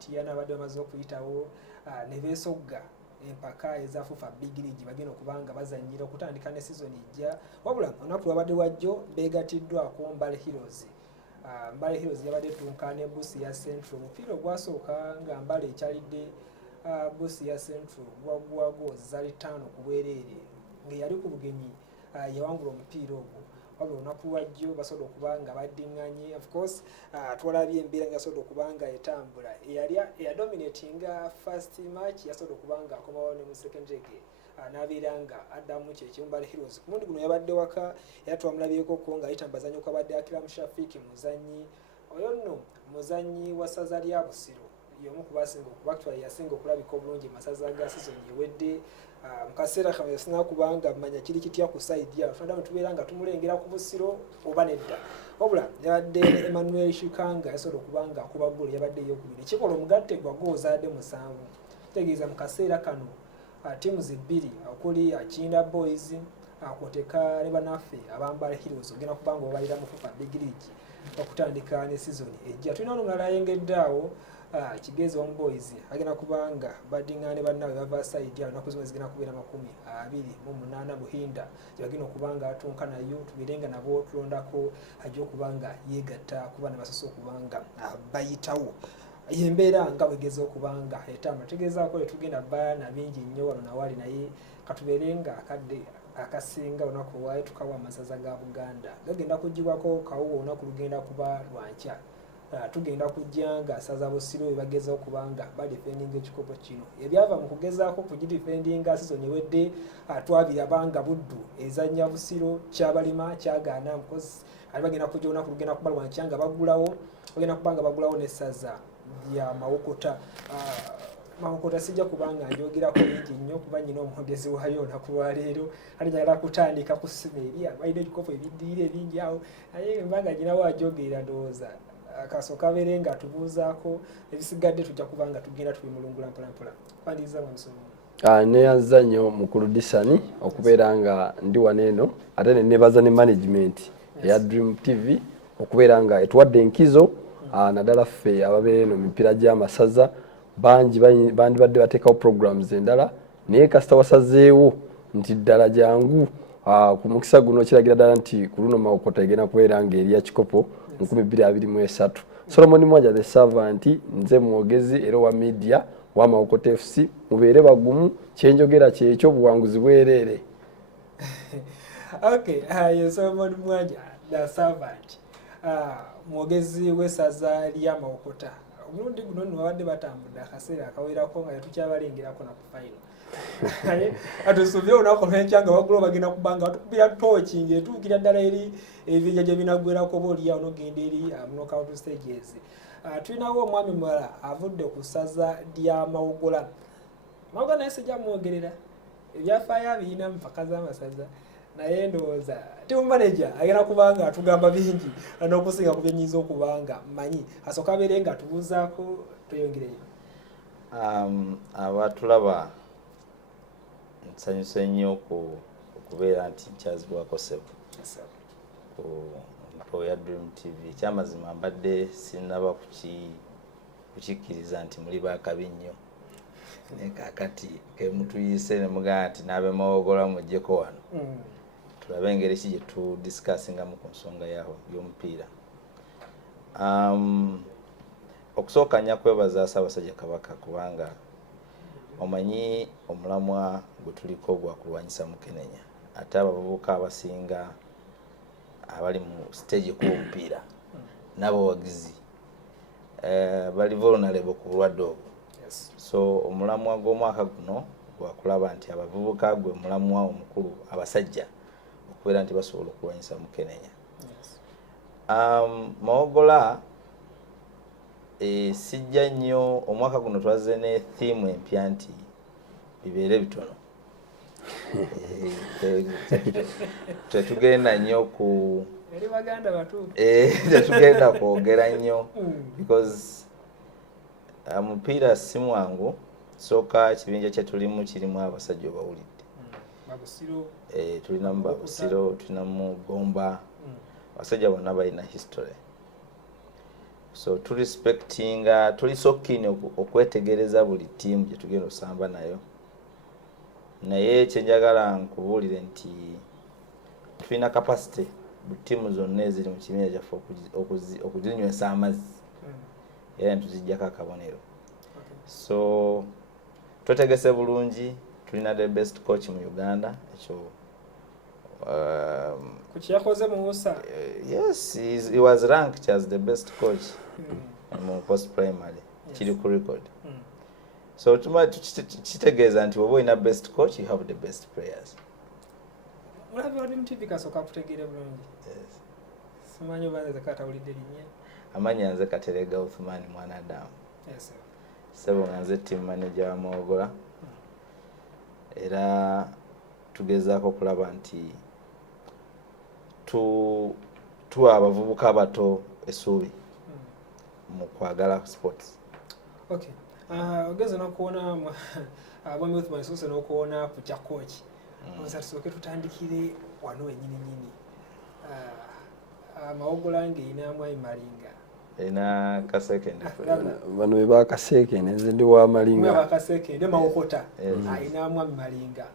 tiyana badde bamaze okuyitawo ne beesogga empaka ezafufa big league bagenda okubanga bazannyira okutandika ne season ejja wabula olunaku lwabadde wajjo beegatiddwako Mbale Heroes. Mbale Heroes yabadde tunkane Busiro Central omupiira ogwasooka nga Mbale ekyalidde Busiro Central gwaggwago zali 5 ku bwereere ng'eyali ku bugenyi yawangula omupiira ogwo wabula olunaku lwajjo basobola okubanga baddiŋŋanye of course twalabye embeera nga yasobola okubanga etambula eyadominatinga first match yasobola okubanga akomawo ne mu second leg n'abeera nga addamu kyekyo Mbale Heroes ku mundi guno yabadde waka era twamulabyeko ko nga ayita mbazanyi kwabadde Akram Shafiki muzanyi oyo nno muzanyi wa ssaza lya Busiro y'omu ku basinga actually yasinga okulabika obulungi Masaza ga season ewedde mu kaseera kano yasina kubanga manya kiri kitya ku side ya fanda tubeera nga tumulengera ku Busiro oba nedda wabula yabadde Emmanuel Shikanga yasobola okubanga akuba ggoolo yabadde ey'okubiri ekikola omugatte gwa ggoozi zadde musanvu kitegeeza mu kaseera kano tiimu zibbiri okuli Kinda Boys akwoteka ne banaffe abambala Heroes ogenda kubanga obalira mu FUFA Big League okutandika ne season ejja tulina n'omulala ayengeddeawo Kigezi Home Boys agenda kubanga baddiŋŋaane bannaabwe bava side yawe ennaku zino zigenda kubeera 28 Buhinda gyebagenda okubanga atunka nayo tubeerenga nabo tulondako ajja okubanga yeegatta kuba ne basosa okubanga bayitawo yembeera nga bwegeza okubanga etama tegezaako letugenda baana bingi nnyo wano nawali naye katubeerenga akadde akasinga olunaku olwayo tukawa Amasaza ga Buganda gagenda kuggyibwako akawuuwo olunaku lugenda kuba lwankya tugenda kujjanga Saza Busiro bageza okubanga badifendinga ekikopo kino ebyava mu kugezaako kugidifendinga season ewedde twabirabanga Buddu ezannya Busiro kyabalima kyagaana mukozi ali bagenda kujja olunaku lugenda kuba lwankya nga bagulawo bagenda kubanga bagulawo n'essaza lya Mawokota Mawokota sijja kubanga njogerako bingi nnyo kuba nnyina omwogezi waayo olunaku lwaleero ali njagala kutandika ku ssimu eri abalina ebikopo ebiddiira ebingi awo naye mbanga nyinawo ajogerera ndowooza akasooka abeere nga tubuuzaako ebisigadde tujja kubanga tugenda tubimulungula mpolampola kwandiza mu musomo neyanza nnyo mukulu Disani okubeera nga ndi wano eno ate ne nebaza ne management eya Dream TV okubeera nga etuwadde enkizo naddala ffe ababeera eno mipiira gy'amasaza bangi bandibadde bateekawo programs endala naye kasita wasazeewo nti ddala jangu ku mukisa guno kiragira ddala nti ku luno Mawokota egenda kubeera nga erya kikopo 2023 Solomon Mwanja the servant nze mwogezi era wa media wa Mawokota FC mubeere bagumu kyenjogera kyekyo buwanguzi bwereere. Okay, Solomon Mwanja the servant mwogezi w'essaza lya Mawokota omulundi guno nno babadde batambudde akaseera akawerako nga tetukyabalengerako na ku final atusuubye olunaku lw'enkya nga waggula bagenda kubanga batukubira tooki ng'etuukira ddala eri ebijja gye binaggwerako oba oliawo n'ogenda eri knockout stages. Tulinawo omwami mulala avudde ku ssaza lya Mawogola. Mawogola naye sijja mwogerera ebyafaayo abirina mu mpaka z'amasaza naye ndowooza team manager agenda kubanga atugamba bingi n'okusinga ku byenyiza okubanga mmanyi asooka abeere nga atubuuzaako tweyongereyo. Abatulaba nsanyuse nnyo okubeera nti nkyazibwako ssebo ku mpo ya Dream TV. Ekyamazima mbadde sinnaba kukikkiriza nti muli baakabi nnyo naye kaakati kemutuyise ne mugamba nti n'abe Mawogola muggyeko wano tulabe engeri ki gye tudisikasingamu ku nsonga y'omupiira. Okusooka nnyo kwebaza Ssaabasajja Kabaka kubanga omanyi omulamwa gwe tuliko gwakulwanyisa Mukenenya ate abavubuka abasinga abali mu stage ek'omupiira n'abawagizi bali vulnerable ku bulwadde obwo. So omulamwa gw'omwaka guno gwakulaba nti abavubuka gwe mulamwa omukulu abasajja okubeera nti basobola okulwanyisa Mukenenya. Mawogola sijja nnyo omwaka guno twaze ne theme empya nti bibeere bitono. Tetugenda nnyo ku eri baganda batuufu tetugenda kwogera nnyo because omupiira si mwangu. Sooka ekibinja kye tulimu kirimu abasajja obawulidde tulinamu Busiro tulinamu Gomba abasajja bonna balina history. so tuli so keen okwetegereza buli team gye tugenda osamba nayo naye kyenjagala nkubuulire nti tulina capacity buli tiimu zonna eziri mu kibiina kyaffe okuzinywesa amazzi era ntuzijjako akabonero so twetegese bulungi tulina the best coach mu Uganda ekyo kukiyakoze Musa yes he was ranked as the best coach mu post primary kiri ku record so kitegeeza nti oba olina best coach you have the best players mulabi wali mtv kasoka kutegeere bulungi simanyi oba nze katawulidde linnya amanya nze Katerega Uthman Mwanadamu yes sebo nga nze team manager wa Mawogola era tugezaako okulaba nti tuwa abavubuka abato essuubi mu kwagala sports. Okay. Ogeze n'okuwona abami Uthman sose n'okuwona ku kya coach. Onza tusooke tutandikire wano wennyini. Mawogola ng'eyinamu Malinga. Ina Kaseke bano beba Kaseke nze ndi wa Malinga. Mwa Kaseke ndi Mawokota. Ayinamu Malinga.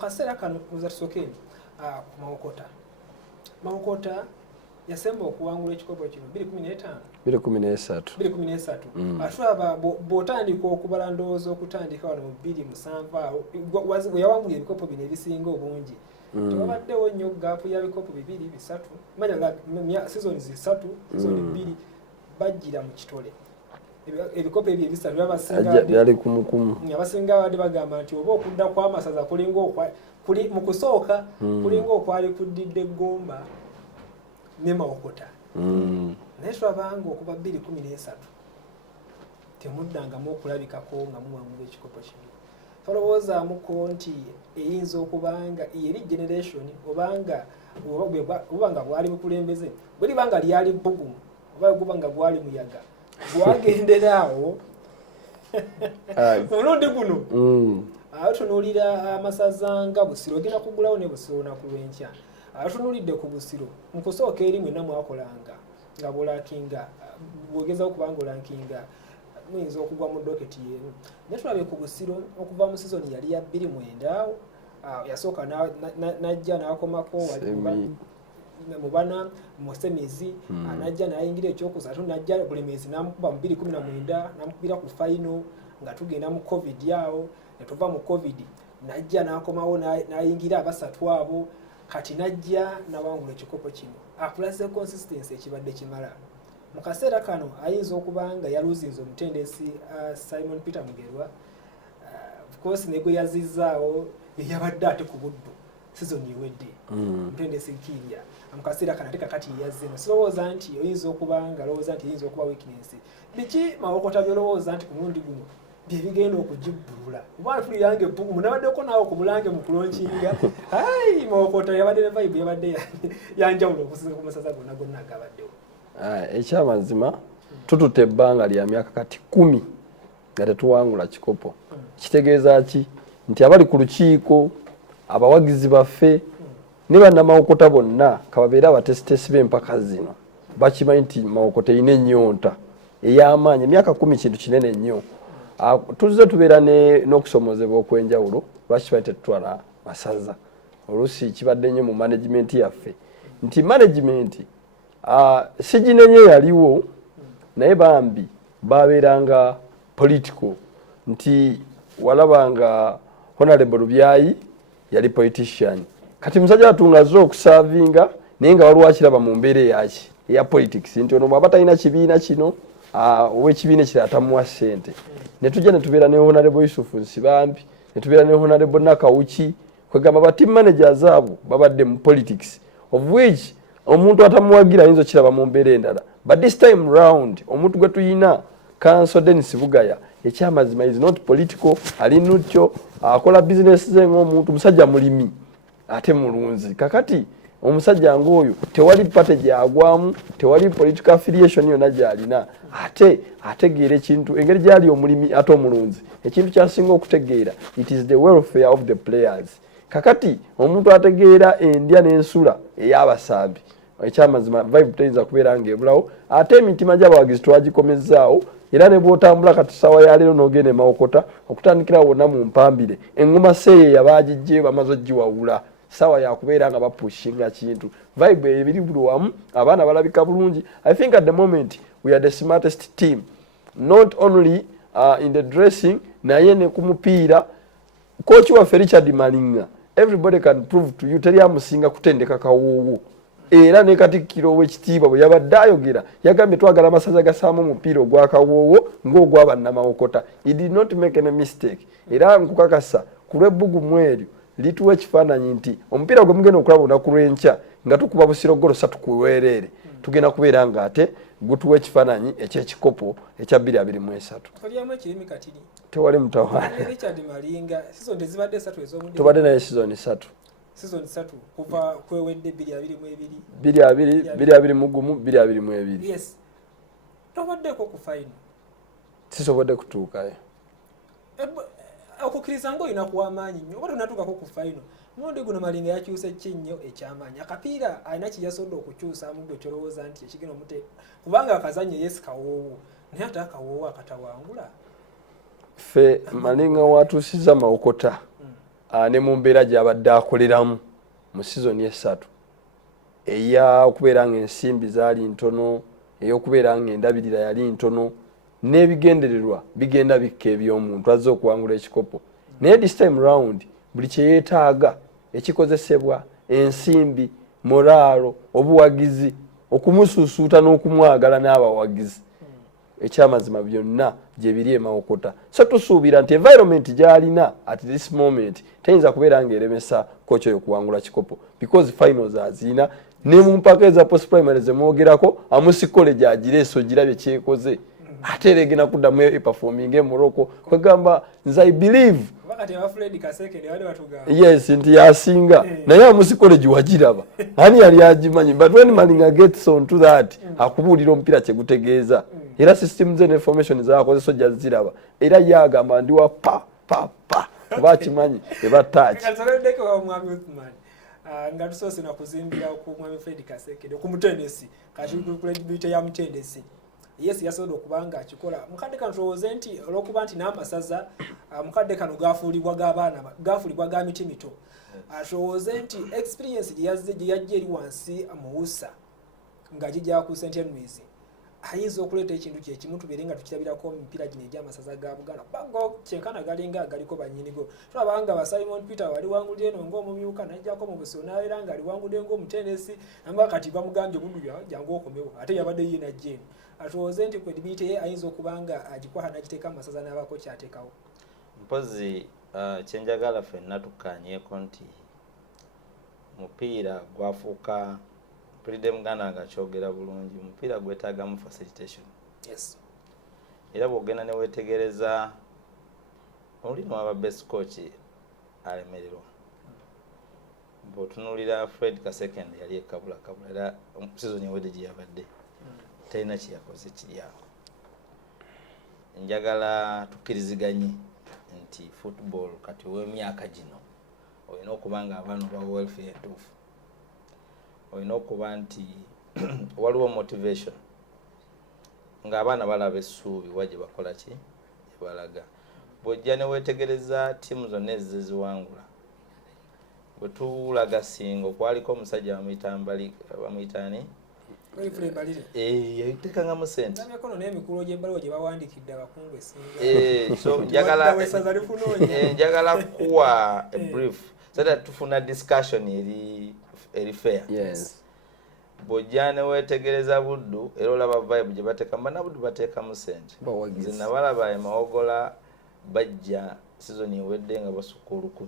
Kaseera kano onza tusooke ku Mawokota. Mawokota yasemba okuwangula ekikopo kino 2013 atwaba botandika okubala ndowooza okutandika wano mu 2007 awo yawangula ebikopo bino ebisinga obungi tewabaddewo nnyo gaapu ya bikopo 2-3 manya season 3 season 2 bajjira mu kitole ebikopo ebyo ebisatu byali kumukumu abasinga badde bagamba nti oba okudda kwa Amasaza kuli mu kusooka kulinga okwali kuddidde Gomba ne Mawokota naye twabanga okuba 2013 temuddangamu okulabikako nga muwangula ekikopo kino tolowoozaamuko nti eyinza okubanga eri generation obanga bwali bukulembeze bwelibanga lyali bbugumu oba gubanga gwali muyaga gwagenderaawo omulundi guno atunuulira Amasaza nga Busiro ogenda kugulawo ne Busiro olunaku lw'enkya atunulidde ku Busiro mukusooka eri mwenna mwakolanga nga bolakinga bwogeza okubanga olankinga muyinza okugwa mu doketi yeemu naye tulabye ku Busiro okuva mu season yali ya 2009 yasooka najja n'akomako mubana musemizi najja n'ayingira ekyokusatu najja Bulemeezi n'amukuba mu 2019 n'amukubira ku final nga tugenda mu covid yawo netuva mu covid najja n'akomawo n'ayingira abasatu abo kati najja nawangula ekikopo kino akulaze consistency ekibadde kimala mu kaseera kano ayinza okubanga yaluzinze omutendesi Simon Peter Mugerwa of course nego yazizaawo yabadde ate ku buddu season ewedde omutendesi Nkirya mu kaseera kano ate kakati yazino sirowooza nti oyinza okubanga lowooza nti yinza okuba weakness biki Mawokota byolowooza nti ku mulundi guno byebigenda okugibbulula oba tulirange ebbugumu nabaddeko naawe ku bulange mu kulonkinga Mawokota yabadde ne vibe yabadde yanjawulo okusinga ku Masaza gonna agabaddewo ekyamazima tututte ebbanga lya myaka kati 10 nga tetuwangula kikopo kitegeeza ki nti abali ku lukiiko abawagizi baffe ne bannamawokota bonna kababeera abatesitesi b'empaka zino bakimanyi nti Mawokota erina ennyonta ey'amaanyi emyaka 10 kintu kinene nnyo tuzze tubeera n'okusomozebwa okwenjawulo lwaki bali tetutwala Masaza oluusi kibadde nnyo mu management yaffe nti management siginenye yaliwo naye bambi babeeranga political nti walabanga Honorable Lubyayi yali politician kati musajja atungaze okusavinga naye nga waliwo akiraba mu mbeera eyaki eya politics nti ono bw'aba talina kibiina kino ow'ekibiina ekirala tamuwa ssente ne tujja ne tubeera ne Honorable Yusufu Nsibambi ne tubeera ne Honorable Nakawuki kwegamba ba team managers abo babadde mu politics of which omuntu atamuwagira ayinza okiraba mu mbeera endala but this time round omuntu gwe tuyina Council Dennis Bugaya ekyamazima is not political ali nutyo akola business ze ng'omuntu musajja mulimi ate mulunzi kakati omusajja ng'oyo tewali party gyagwamu tewali political affiliation yonna gyalina ate ategeera ekintu engeri gyali omulimi ate omulunzi ekintu kyasinga okutegeera it is the welfare of the players kakati omuntu ategeera endya n'ensula ey'abasambi ekyamazima vibe teyinza kubeera ng'ebulawo ate emitima gy'abawagizi twagikomezaawo era ne bw'otambula kati ssaawa ya leero n'ogenda e Mawokota okutandikira wonna mu mpambire engoma seeyeya baagijje bamaze oggiwawula ssaawa yakubeera nga bapushinga kintu vibe ebiri buli wamu abaana balabika bulungi. I think at the moment we are the smartest team not only in the dressing naye ne ku mupiira coach waffe Richard Malinga everybody can prove to you teri amusinga kutendeka akawuuwo era ne Katikkiro ow'ekitiibwa bwe yabadde ayogera yagambye twagala Amasaza gasaamu omupiira ogw'akawuuwo ng'ogw'abannamawokota. He did not make any mistake era nkukakasa ku lw'ebbugumu eryo lituwa ekifaananyi nti omupiira gwe mugenda okulaba olunaku lw'enkya nga tukuba Busiro golo 3 ku bwereere tugenda kubeera nga ate gutuwa ekifaananyi eky'ekikopo ekya 2023. Tewali mutawaana. Richard Malinga season tezibadde 3 ez'omudimu. Tubadde naye season 3. Season 3 kuva kwewedde 2022. 2021. Yes. Tobaddeko ku final. Sisobodde kutuukayo. Okukkiriza ng'olina kuwa amaanyi nnyo oba tonatuukako ku final. Mulundi guno Malinga yakyusa nnyo ekyamaanyi. Akapiira alina kye yasobodde okukyusamu gwe kyolowooza nti ekigenda omute kubanga akazannyo yes kawoowo naye ate akawoowo akatawangula. Ffe Malinga watuusizza Mawokota ne mu mbeera gy'abadde akoleramu mu sizoni esatu ey'okubeera ng'ensimbi zaali ntono ey'okubeera ng'endabirira yali ntono n'ebigendererwa bigenda bikka eby'omuntu azze okuwangula ekikopo naye this time round buli kye yeetaaga ekikozesebwa ensimbi moraalo obuwagizi okumusuusuuta n'okumwagala n'abawagizi ekyamazima byonna gye biri e Mawokota. So tusuubira nti environment gy'alina at this moment teyinza kubeera ng'eremesa kocha oyo kuwangula kikopo because finals aziina ne mu mpaka eza post primary ze mwogerako Amusi College agireeso girabye kyekoze ate era egenda kuddamu eperforming e Morocco kwegamba nze I believe yes nti yasinga naye Amusi College wagiraba ani yali agimanyi but when Malinga gets on to that akubuulira omupiira kye gutegeeza era systems and information zaakozesa ojja ziraba era yagamba ndiwa pa kuba akimanyi ebataki nga tusoose nakuzimbira ku mwami Fred Kasekede ku mutendesi kati ku ya mutendesi yes yasobola okubanga akikola mukadde kano tulowooze nti olw'okuba nti n'amasaza mukadde kano gaafuulibwa g'abaana gaafuulibwa ga miti mito tulowooze nti experience gye yajja eri wansi muwusa nga gijja ku St. Henry's ayinza okuleeta ekintu kyekimu tubeere nga tukirabirako emipiira gino egy'amasaza ga Buganda bango kyenkana galinga agaliko bannyinigo tulabanga ba Simon Peter wali wangulire eno ng'omumyuka najjako mu Busiro n'abeera nga ali wangulire ng'omutendesi namba kati bamugambye buddu jangu okomewo ate yabadde ye najjeeno atuwoze nti kwedibiite ye ayinza okuba nga agikwata n'agiteeka mu masaza n'abaako kyateekawo mpozi kyenjagala ffenna tukkaanyeeko nti mupiira gwafuuka Mpulidde Muganda nga kyogera bulungi omupiira gwetaagamu facilitation. Yes. Era bw'ogenda ne weetegereza olulimi waba best coach alemererwa. Bw'otunuulira Fred Kasekende yali ekabula era sizoni ewedde gye yabadde talina kye yakoze kiri awo. Njagala tukkiriziganye nti football kati w'emyaka gino olina okuba nga abaana ba welfare entuufu. Olina okuba nti waliwo motivation ng'abaana balaba essuubi wagye bakola ki balaga bw'ojja ne weetegereza ttiimu zonna eziziwangula bwe tulaga singa okwaliko omusajja bamuyitaani yayitekangamu sente so njagala kuwa brief so that tufuna discussion eri fair. Yes. Bw'ojja ne weetegereza Buddu era olaba vibe gye bateekamu Buddu bateekamu sente. Nze nabalaba e Mawogola bajja season ewedde nga basukka 1000.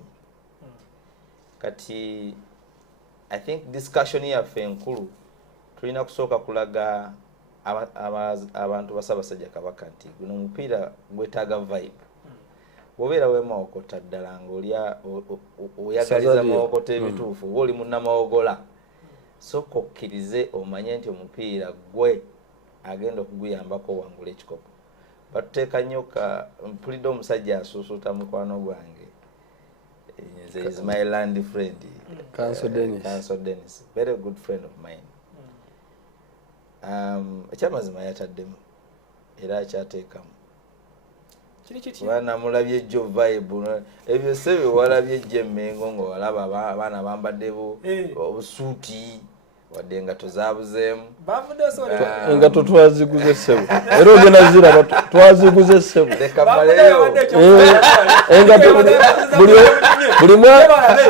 Kati I think discussion yaffe enkulu tulina kusooka kulaga abantu Basabasajja Kabaka nti guno omupiira gwetaaga vibe. Bw'obeera we Mawokota ddala ng'olya oyagaliza Mawokota ebituufu oba oli munnamawogola sooka okkirize omanye nti omupiira gwe agenda okuguyambako owangula ekikopo. Batuteeka nnyo mpulidde omusajja asuusuuta mukwano gwange is my land friend Council Dennis. Very good friend of mine. ekyamazima yataddemu era akyateekamu kiri kitya banamulabye jjo vibe ebyo sebe walabye jje Mengo nga walaba abaana bambaddewo obusuuti wadde engato zaabuzeemu engato twaziguze ssebo era ogenda ziraba twaziguze ssebo engato buli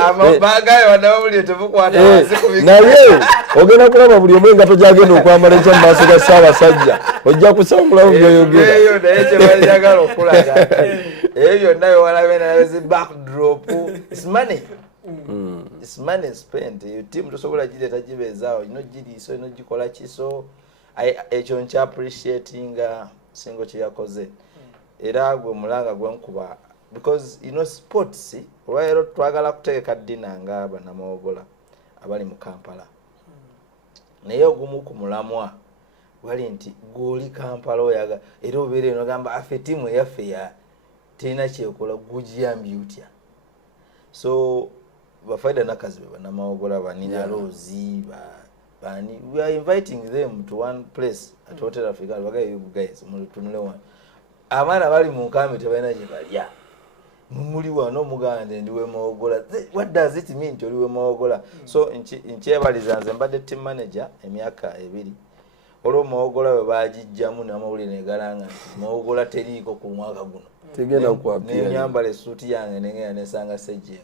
amabagayo wanababulire tebukwata wansi ku naye ogenda kulaba buli omu engato gyagenda okwambala ekya mu maaso ga Ssaabasajja ojja kusangulawo byoyogera eyo naye kye balyagala okulaga ebyo byonna bewalabe nalabe zi backdrop is money. It's money spent. You team tosobola gireeta gibeezaawo ino giriiso ino gikola kiso ekyo nkya appreciating singo kye yakoze era gwe mulanga gwenkuba because sports olwaleero twagala kutegeka ddina nga bannamawogola abali mu Kampala naye ogumu ku mulamwa wali nti gwoli Kampala oyaga era obeera eno gamba affe ttiimu eyaffe ya terina kyekola gugiyambye utya so bafaida nakazibe bannamawogola banina Rozi bani we are inviting them to one place at Hotel Africa bagaye you guys mutunule one abaana bali mu nkambi tebalina gye balya mumuli wano Muganda ndiwe Mawogola what does it mean to liwe Mawogola so nkyebaliza nze mbadde team manager emyaka 2 olwo Mawogola we bagijjamu n'amawulire negalanga nti Mawogola teriiko ku mwaka guno tegenda kwapira nenyambala esuuti yange nengenda nesanga Sejjengo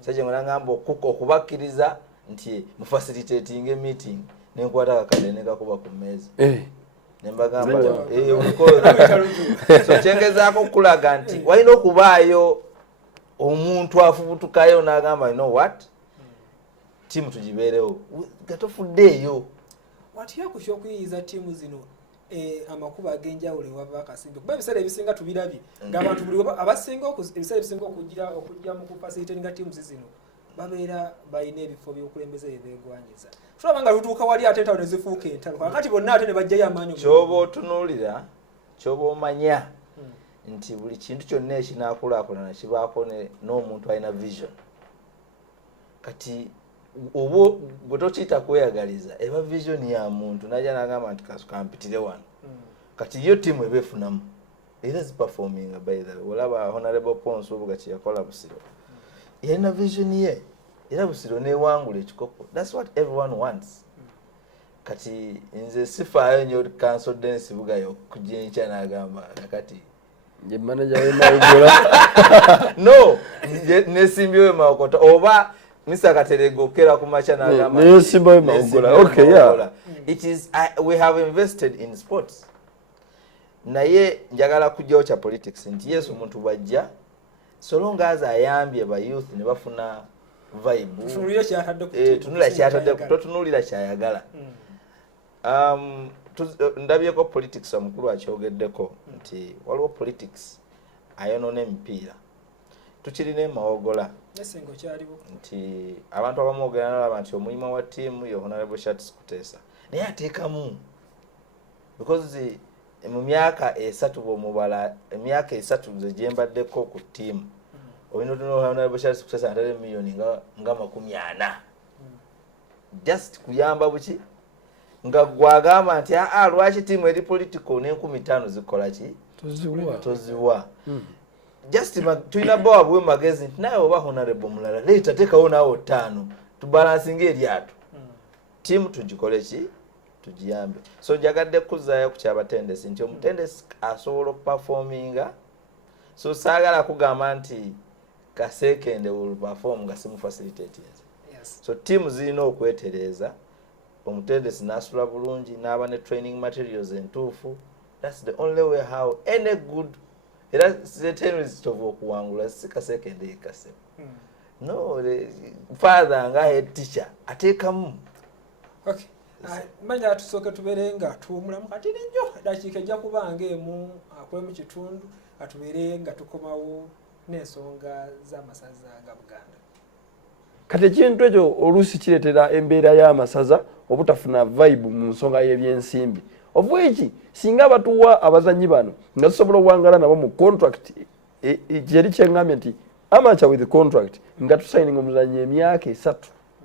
Sejjengo nangamba okubakkiriza nti mu facilitating meeting nenkwata akakade nekakuba ku mmeeza nembagamba so kyengezaako okulaga nti walina okubaayo omuntu afubutukayo n'agamba you know what tiimu tugibeerewo gatofuddeeyo watya kusha okuyiyiza tiimu zino amakuba ag'enjawulo ewava akasimbi kuba ebiseera ebisinga tubirabye ng'abantu buli abasinga ebiseera ebisinga okujja mu kupasitatinga tiimu zino babeera balina ebifo by'okulembeza ebeegwanyiza tulaba nga lutuuka wali ate entalo ne zifuuka entalo kakati bonna ate ne bajjayo amaanyi kyoba otunuulira kyoba omanya nti buli kintu kyonna ekinaakulaakulana kibaako n'omuntu alina vision kati oba gwe tokiyita kweyagaliza eba vision ya muntu najja n'agamba nti kampitire wano kati yo tiimu eba efunamu era ziperforminga by the way olaba Honorable Ponce obuga kye yakola Busiro yalina vision ye era Busiro neewangula ekikopo that's what everyone wants kati nze sifaayo nnyo council dance bugayo kujja enkya n'agamba kakati ye manager we Mawogola no nesimbye we Mawokota oba Mr. Katerego kera kumacha n'agamba nesimba we Mawogola okay yeah it is we have invested in sports naye njagala kujjawo kya politics nti yesu omuntu bwajja so long as ayambye ba youth ne bafuna vibe tunula kyatadde totunuulira kyayagala ndabyeko politics omukulu akyogeddeko nti waliwo politics ayonoona emipiira tukirina Mawogola nti abantu abamu ogenda nalaba nti omulimu wa tiimu ye Honorable Shats Kuteesa naye ateekamu because mu myaka 3 bw'omubala emyaka 3 ze gyembaddeko ku tiimu olina Honorable Shats Kuteesa atale miliyoni nga 40 just kuyamba buki nga gwagamba nti lwaki tiimu eri political n'50 zikola ki toziwa just tulina bawa bwe magezi nti naye oba Honorable mulala leeta teekawo naawo 5 tubalansinga eryato tiimu tugikole ki tugiyambe so njagadde kuzaayo ku kyabatendesi nti omutendesi asobola okuperforminga so saagala kugamba nti kasekende will perform nga simu facilitating so tiimu zirina okwetereeza omutendesi n'asula bulungi n'aba ne training materials entuufu that's the only way how any good era terrorist of okuwangula si kasekende yekase no father nga head teacher ateekamu okay manya tusooke tubeere nga tuwumulamu kati nnyo dakiika ejja kuba ng'emu akwemu kitundu atubeere nga tukomawo n'ensonga z'amasaza ga Buganda kati ekintu ekyo oluusi kireetera embeera y'amasaza obutafuna vibe mu nsonga y'ebyensimbi of which singa batuwa abazanyi bano nga tusobola okuwangala nabo mu contract gyeri kyeŋŋambye nti amateur with contract nga tusayininga omuzanyi emyaka 3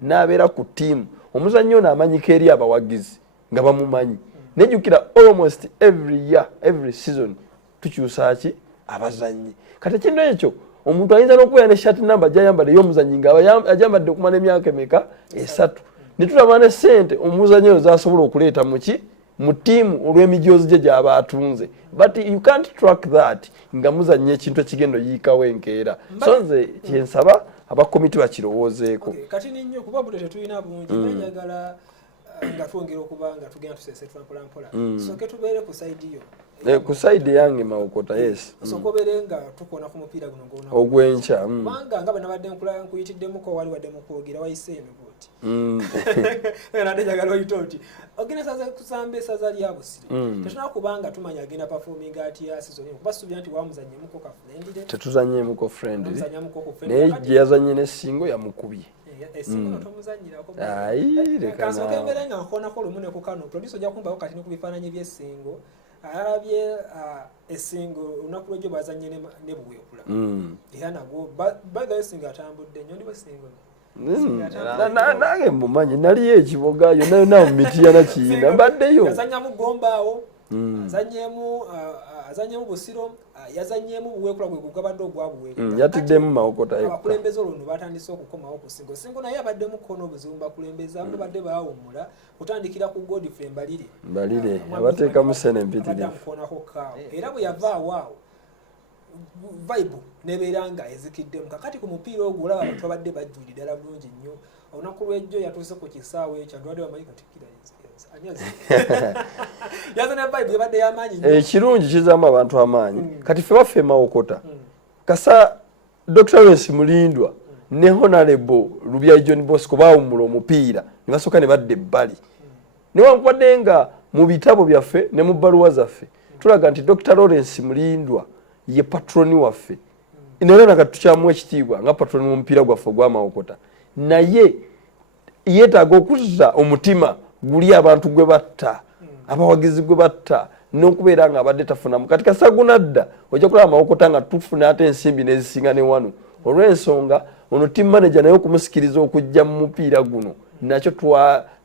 n'abeera ku tiimu omuzanyi ono amanyika eri abawagizi nga bamumanyi nejjukira almost every year every season tukyusa ki abazannyi kati ekintu ekyo omuntu ayinza n'okubeera ne shati namba gyayambadde ey'omuzannyi ng'ajambadde okumala emyaka emeka 3 ne tulaba ne ssente omuzannyi oyo z'asobola okuleeta mu ttiimu olw'emijoozi gye gy'aba atunze but you can't track that nga muzannyi ekintu ekigendo yiikawo enkeera so nze kyensaba abakomiti bakirowoozeeko kati ninyo kuba budde tetulina bungi njagala nga twongera okuba nga tugenda tuseesetwa mpolampola soke tubeere ku sayidi yo ku sayidi yange Mawokota yes soke obeere nga tukoona ku mupiira guno ogw'enkya kubanga nga bwe nabadde nkuyitiddemuko wali wadde mukwogera wayiseeno bwoti nadde njagala oyita oti ogenda kusamba esaza lya Busiro tetulina kubanga tumanya agenda performing atya season kuba subira nti wamuzannyemuko ka friendly tetuzannyemuko friendly naye gye yazannye n'essingo yamukubye esingo tomuzannyirako leka kansooka embeera nga nkoonako olumu ne ku kano producer ojja kumbako kati ne ku bifaananyi by'essingo alabye essingo olunaku lw'ejjo bazannye ne buweekula era nagwo bagayo essingo atambudde nnyo ndi bwesingo nange mumanyi naliyo ekiboga yonna yonna mu miti yanakiyina mbaddeyo yazannyamu gombaawo azannyemu Busiro yazannyemu buweekula gwe gugabadde ogwabuweekula yatiddemu Mawokota abakulembeze olwo batandise okukomawo ku singo naye abaddemu kkono obuzibu bakulembeze abamu badde baawummula kutandikira ku Godfrey Mbalire abateekamu sene empitirivu era bwe yavaawo awo vibe nebeera nga ezikiddemu kakati ku mupiira ogwo olaba abantu babadde bajjulira ddala bulungi nnyo olunaku lw'ejjo yatuuse ku kisaawe ekyo ndwadde bamanyi katikira yazana vibe yabadde y'amaanyi nnyo ekirungi kizaamu abantu amaanyi kati ffe baffe Mawokota kasa Dr. Lawrence Mulindwa ne Honorable Lubyayi John Bosco baawummula omupiira ne basooka ne badda ebbali newankubadde nga mu bitabo byaffe ne mu bbaluwa zaffe tulaga nti Dr. Lawrence Mulindwa ye patroni waffe nera nga tukyamu ekitiibwa nga patroni w'omupiira gwaffe ogwa Mawokota naye yeetaaga okuzza omutima guli abantu gwe batta abawagizi gwe batta n'okubeera nga abadde tafunamu kati kasagunadda ojja kulaba Mawokota nga tufuna ate ensimbi n'ezisinga ne wano olw'ensonga ono team manager naye okumusikiriza okujja mu mupiira guno nakyo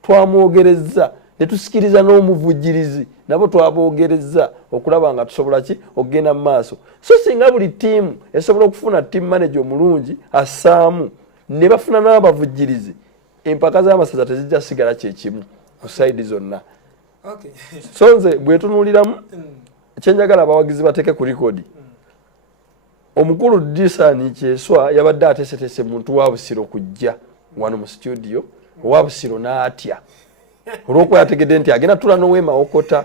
twamwogereza ne tusikiriza n'omuvujjirizi nabo twaboogereza okulaba nga tusobola ki okugenda mu maaso so singa buli ttiimu esobola okufuna team manager omulungi assaamu ne bafuna n'abavujjirizi empaka z'Amasaza tezijja sigala kyekimu ku sayidi zonna so nze bwetunuuliramu ekyenjagala abawagizi bateeke ku likodi omukulu Disani Kyeswa yabadde ateeseteese muntu wa Busiro kujja wano mu studio owa Busiro n'atya olw'okuba yategedde nti agenda tula n'owe Mawokota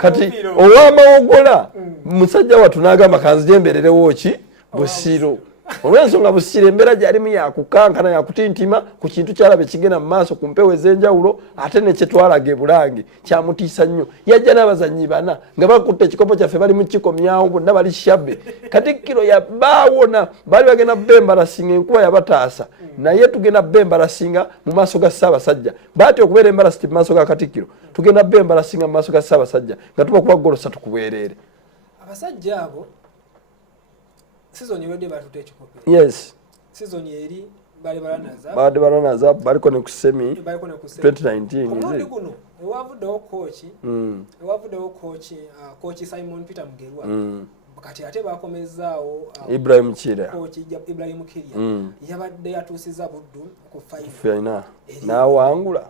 kati owa Mawogola musajja wattu n'agamba kanzija embererewo ki Busiro olw'ensonga Busiro embeera gy'alimu yakukankana yakutintima ku kintu kyalaba ekigenda mu maaso ku mpewo ez'enjawulo ate ne kyetwalaga ebulange kyamutiisa nnyo yajja n'abazannyi bana nga bakutte ekikopo kyaffe bali mu kikomyawo bonna bali shabbe Katikkiro yabaawona baali bagenda bembalasinga enkuba yabataasa naye tugenda bembalasinga mu maaso ga Ssaabasajja baatya okubeera embalasiti mu maaso ga Katikkiro tugenda bembalasinga mu maaso ga Ssaabasajja nga tuba kuba golo 3 ku bwereere abasajja abo season yewedde batutte ekikopo yes season eri bali balanaza baliko ne ku semi 2019 omulundi guno ewavuddewo coach Simon Peter Mugerwa kati ate bakomezaawo Ibrahim Kira yabadde yatuusiza Buddu ku final n'awangula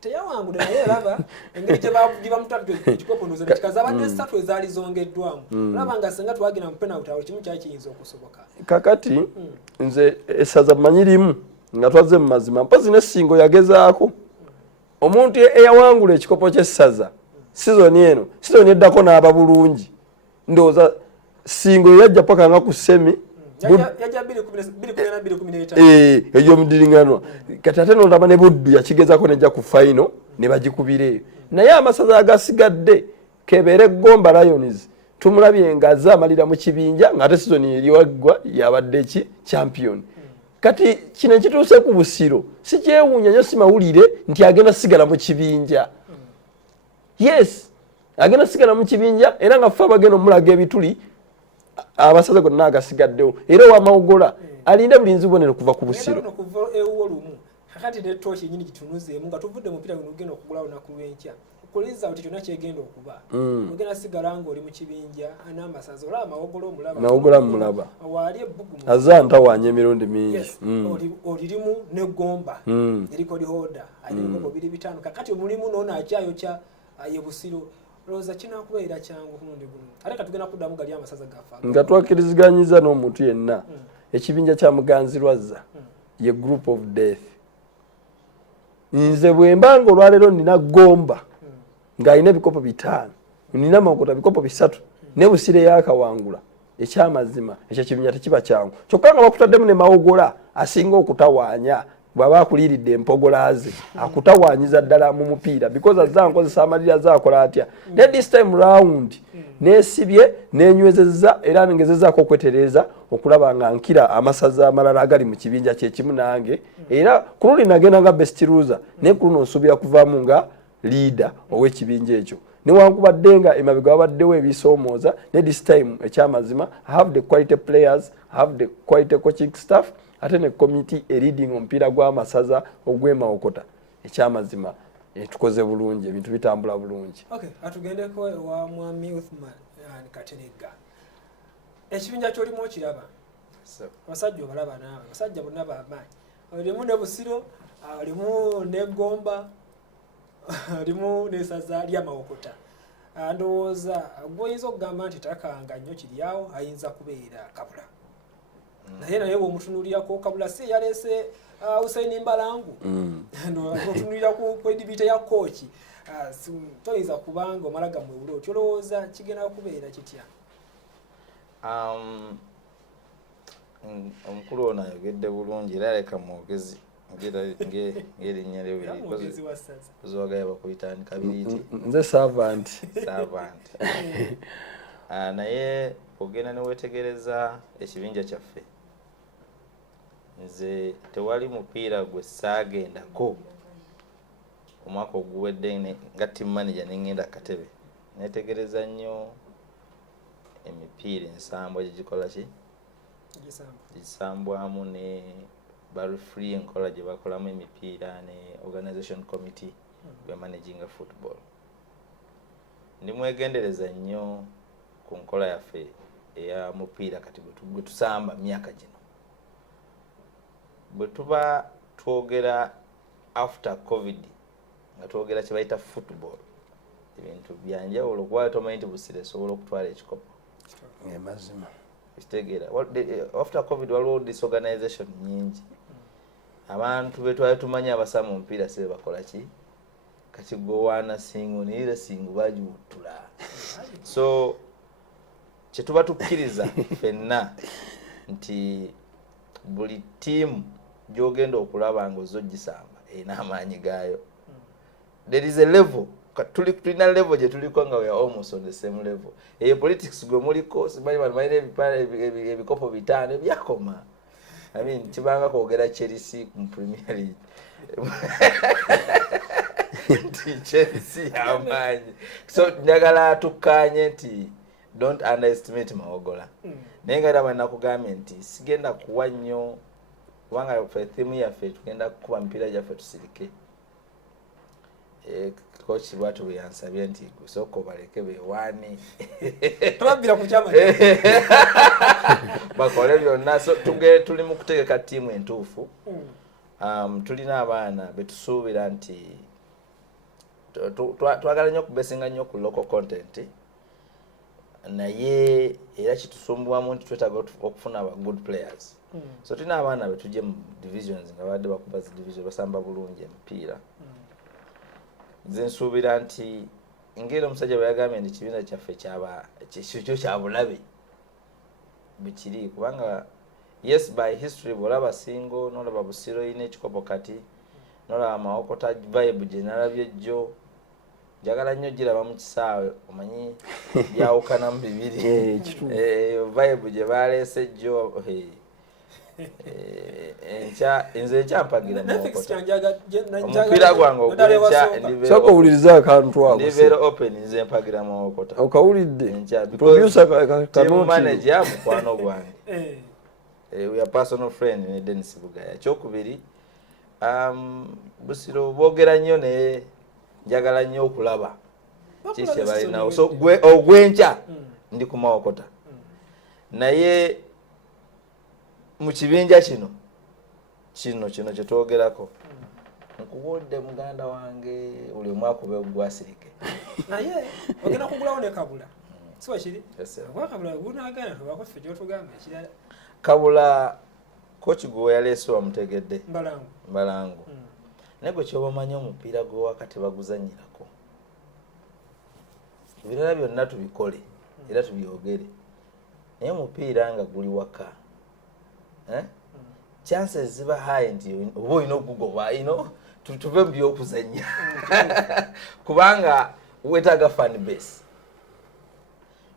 teyawangudde naye laba engeri gye bamutadde ekikopo ndoza nekikaza abadde 3 ezaali zongeddwamu olaba nga senga twagenda mu penalty awo kimu kyali kiyinza okusoboka kakati nze essaza manyirimu nga twaze mu mazima mpazi n'essingo yagezaako omuntu eyawangula ekikopo ky'essaza sizoni eddako n'aba bulungi ndowooza singo yajja paka nga ku semi yajja 2015 ey'omudiringanwa kati ate n'olaba ne Buddu yakigezaako nejja ku final ne bagikubireeyo naye Amasaza agasigadde kebeere Gomba Lions tumulabye ng'azze amalira mu kibinja ng'ate sizoni eriwaggwa yabadde ki champion kati kino ekituuse ku Busiro si kyewuunya nnyo si mawulire nti agenda sigala mu kibinja yes agenda sigala mu kibinja era nga ffe abagenda omulaga ebituli Abasaza gonna agasigaddewo era owa Mawogola alinde bulinzi bubonero kuva ku Busiro kakati ne toshi nyini gitunuzeemu nga tuvudde mupiira guno gugenda okugula olunaku lw'enkya kuliza uti kyonna kyegenda okuba ogenda sigala nga oli mu kibinja n'amasaza olaba Mawogola omulaba Mawogola mulaba waali ebbugu azza ntawanya emirundi mingi olirimu n'eggomba eriko lihoda ayinako biri bitano kakati omulimu n'ono akyayokya ye Busiro olowooza kinakubeera kyangu kumundi guno ate katugenda kuddamu gali amasaza gaffe nga twakiriziganyiza n'omuntu yenna ekibinja kya Muganzirwazza ye group of death nze bwe mbanga olwaleero nina ggomba ng'alina ebikopo 5 nina Mawokota bikopo 3 ne Busiro yakawangula ekyamazima ekyo kibinja tekiba kyangu kyokka nga bakutaddemu ne Mawogola asinga okutawaanya bw'aba akuliiridde empogola ze akutawaanyiza ddala mu mupiira because azza nkozesa amalira zaakola atya ne this time round neesibye n'enywezezza era ngezezaako okwetereeza okulaba nga nkira amasaza amalala agali mu kibinja kyekimu nange era ku lundi nagenda nga best loser naye ku luno nsuubira kuvaamu nga leader ow'ekibinja ekyo newankubadde nga emabega wabaddewo ebisoomooza ne this time ekyamazima I have the quality players, I have the quality coaching staff ate ne committee leading omupiira gw'amasaza ogw'Mawokota ekyamazima tukoze bulungi ebintu bitambula bulungi. Okay, atugendeko ewa mwami Uthman Kateregga ekibinja ky'olimu okiraba abasajja obalaba naawe abasajja bonna b'amaanyi olimu ne Busiro olimu n'eggomba olimu n'essaza lya Mawokota ndowooza gw'oyinza okugamba nti takanga nnyo kiri awo ayinza kubeera Kabula naye bw'omutunuulirako Kabula si yaleese Hussein Mbalangu otunuulira ku edibita ya kooki toyinza kubanga omala gamwewula otyo olowooza kigenda kubeera kitya? Omukulu ono ayogedde bulungi era leka mwogezi ng'erinnya lye zowagaye bakuyitandika biriiti nze servant naye ogenda ne weetegereza ekibinja kyaffe nze tewali mupiira gwe saagendako omwaka oguwedde nga team manager nengenda katebe netegereza nnyo emipiira ensambo gigikola ki gisambwamu ne barefree enkola gye bakolamu emipiira ne organization committee gwe managing football ndimwegendereza nnyo ku nkola yaffe eya mupiira kati gwe tusamba myaka gino bwe tuba twogera after covid nga twogera kye bayita football ebintu byanjawulo kuba tomanyi nti Busiro esobola okutwala ekikopo mazima kitegeera after covid waliwo disorganization nyingi abantu betwali tumanyi abasama omupiira sibe bakola ki kati gowaana singo neera singo bagiwuttula so kyetuba tukkiriza ffenna nti buli tiimu gyogenda okulaba nga ozzo gisamba erina amaanyi gaayo there is a level tulina level gye tuliko nga we are almost on the same level eyo politics gwe muliko simanyi bano balina ebikopo 5 ebyakoma I mean kibanga kwogera Chelsea mu Premier League nti Chelsea amaanyi so njagala tukkaanye nti don't underestimate Mawogola naye nga era bwe nakugambye nti sigenda kuwa nnyo kubanga ffe theme yaffe tugenda kukuba mipiira gyaffe tusirike coach bwatu bwe yansabye nti gusooka obaleke beewaane twabbira ku kyama bakole byonna so tuli mu kutegeka ttiimu entuufu tulina abaana betusuubira nti twagala nnyo okubesinga nnyo ku local content naye era kitusumbuwamu nti twetaaga okufuna aba good players so tulina abaana betujje mu divisions nga badde bakuba zi division basamba bulungi emipiira nze nsuubira nti ngeri omusajja bwe yagambye nti ekibiina kyaffe kyo kya bulabe bikiri kubanga yes by history bwolaba singo nolaba Busiro yina ekikopo kati nolaba Mawokota vibe gye nalabye jjo njagala nnyo giraba mu kisaawe omanyi byawukanamu bibiri vibe gye baleese jjo nze ekyampagira omupiira gwange ogwenkya owuliriza akantu ako very open nze mpagira Mawokota okawulidde producer kanoti mukwano gwange we are personal friend ne Dennis Bugaya kyokubiri Busiro boogera nnyo naye njagala nnyo okulaba kiki balinawo so ogwenkya ndi ku Mawokota naye mu kibinja kino kyetwogerako nkubodde muganda wange buli omwaka ube gwasirike naye ogenda kugulawo ne kabula siwa kiri kabula gunagana tubakoffe gyotugamba ekirala kabula kochi gwe yaleese wamutegedde mbalangu naye gwe kyoba omanyi omupiira gwewakati baguzanyirako ebirala byonna tubikole era tubyogere naye omupiira nga guli waka chances ziba high nti oba olina okugoba tuve mu byokuzanya kubanga weetaaga fan base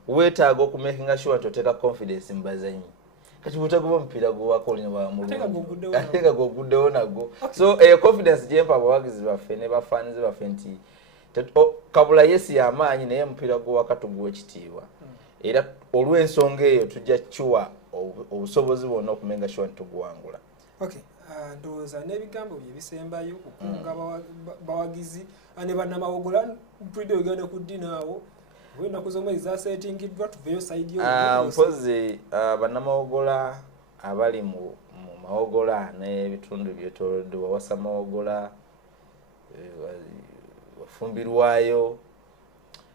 weetaaga okumakinga sure nti oteeka confidence mu bazanyi kati butagoba omupiira gwewaka olina bamulunga gwoguddewo nagwo so confidence gyempa abawagizi baffe ne bafaanizi baffe nti kabula yesi y'amaanyi naye omupiira gwewaka tuguwa ekitiibwa era olw'ensonga eyo tujja kiwa obusobozi bwonna okumenga sure nti tuguwangula ndowooza n'ebigambo bye bisembayo okukunga bawagizi ne bannamawogola mpulidde ogenda ku ddinaawo ennaku z'omwezi zasetingiddwa tuveeyo sayidi mpozi bannamawogola abali mu mawogola n'ebitundu byetoolodde wawasa mawogola wafumbirwayo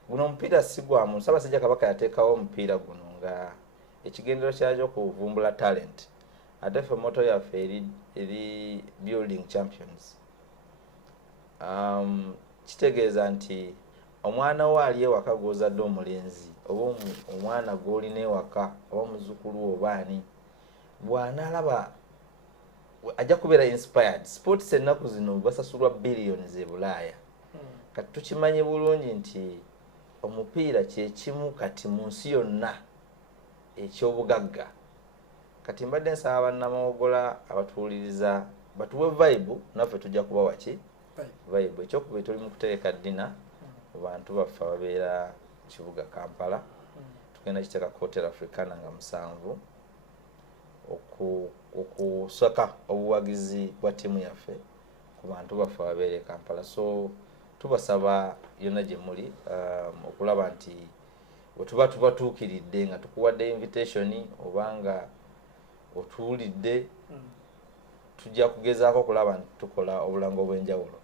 guno omupiira si gwamu Ssaabasajja Kabaka yateekawo omupiira guno nga ekigendero kyakyo kuvumbula talent ate ffe moto yaffe eri building champions kitegeeza nti omwana wo ali ewaka gw'ozadde omulenzi oba omwana gw'olina ewaka oba muzzukulu oba ani bw'anaalaba ajja kubeera inspired sports ennaku zino basasulwa billions e Bulaaya kati tukimanyi bulungi nti omupiira kyekimu kati mu nsi yonna ekyobugagga kati mbadde nsaba bannamawogola abatuwuliriza batuwe vibe naffe tujja kubawa ki vibe ekyokuba tuli mu kutereka ddina mu bantu baffe ababeera mu kibuga Kampala tugenda kiteeka Hotel Africana nga 7 okusaka obuwagizi bwa ttiimu yaffe ku bantu baffe ababeera e Kampala so tubasaba yonna gye muli okulaba nti bwe tuba tuukiridde nga tukuwadde invitation obanga otuwulidde tujja kugezaako okulaba nti tukola obulango obw'enjawulo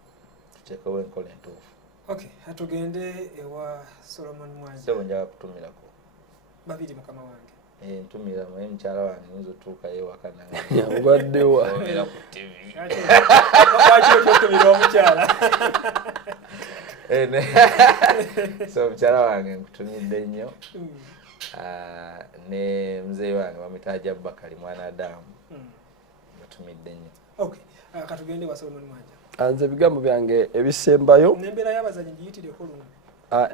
tuteekewo enkola entuufu atugende ewa Solomon Mwanja sebo njaga kutumirako babiri mukama wange ntumira naye mukyala wange nyinza otuukayo ewaka nange obaddewa obeera ku TV lwaki otyotumira omukyala so mukyala wange nkutumidde nnyo ne muzeeyi wange bamuyita Bakali mwana Adamu batumidde nnyo katugende wa Solomon Mwanja nze ebigambo byange ebisembayo n'embeera y'abazanyi giyitireko lumu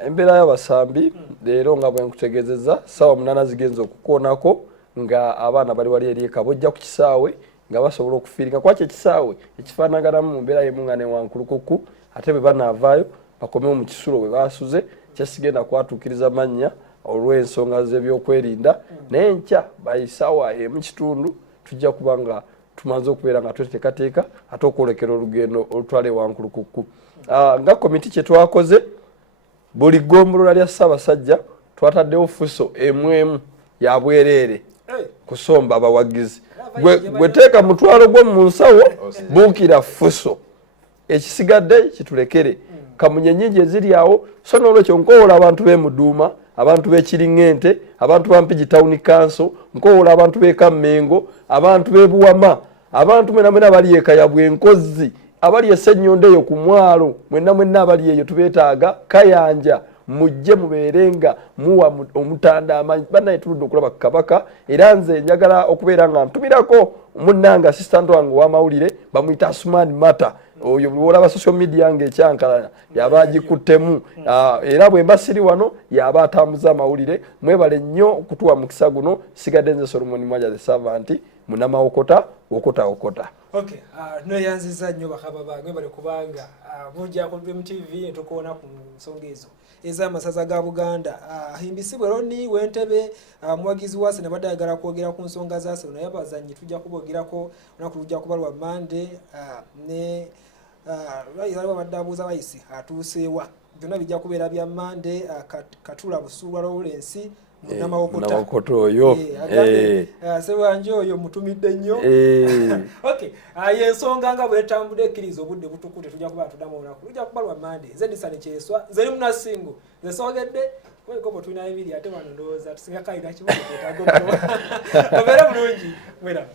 embeera y'abasambi leero nga bwe nkutegeezezza ssaawa 8 zigenza okukoonako nga abaana bali wali eri eka bojja ku kisaawe nga basobola okufiiringa kwaki ekisaawe ekifaanaganamu mu mbeera y'emu nga ne Wankulukuku ate bwe banaavaayo bakomewo mu kisulo bwe baasuze kyesigenda kwatuukiriza mannya olw'ensonga z'ebyokwerinda naye enkya bayisaawa emu kitundu tujja kuba nga tumaze okubeera nga tweteekateeka ate okwolekera olugendo olutwala Wankulukuku nga komiti kye twakoze buli ggombolola lya Ssaabasajja twataddewo fuso emu ya bwereere kusomba abawagizi gwe teeka mutwalo gwo mu nsawo buukira fuso ekisigadde kitulekere kamunye nnyingi eziri awo so n'olwekyo nkowoola abantu b'e Muduuma abantu b'e Kiringente abantu ba Mpigi Town Council nkowoola abantu b'e Kammengo abantu b'e Buwama abantu mwena abali eka ya Bwenkozi abali Essennyonde eyo ku mwalo mwena abali eyo tubeetaaga Kayanja mujje mubeerenga muwa omutanda amanyi bannaye tuludde okulaba ku Kabaka era nze njagala okubeera nga ntumirako munnanga assistant wange w'amawulire bamuyita Asuman Mata oyo olaba social media ng'ekyankala yaba agikuttemu era bwe mba siri wano yaba atambuza amawulire mwebale nnyo okutuwa mukisa guno sigadde nze Solomon Mwanja the servant munamawokota okota noyanziza nnyo bakaba bange bali kubanga bujja ku TV tukoona ku nsonga ezo ez'amasaza ga Buganda himbisibwe Roni Wentebe muwagizi wase ne badagala kwogera ku nsonga zaase naye abazanyi tujja kubogerako olunaku lujja kuba lwa Monday ne bayizalwa baddabuuza bayisi atuuseewa byonna bijja kubeera bya Mande Katula Busulwa Lawrence Mawokota oyo Sewanje oyo mutumidde nnyo. Okay, yensonga nga bwetambudde ekkiriza obudde butukute tujja kuba tuddamu olunaku lujja kuba lwa Mande Zedisani Kyeswa zeri munasingo zesogedde wekopo tulina ebiri ate wano ndowooza tusinga kayina kibuga kyetaaga obeera bulungi mwera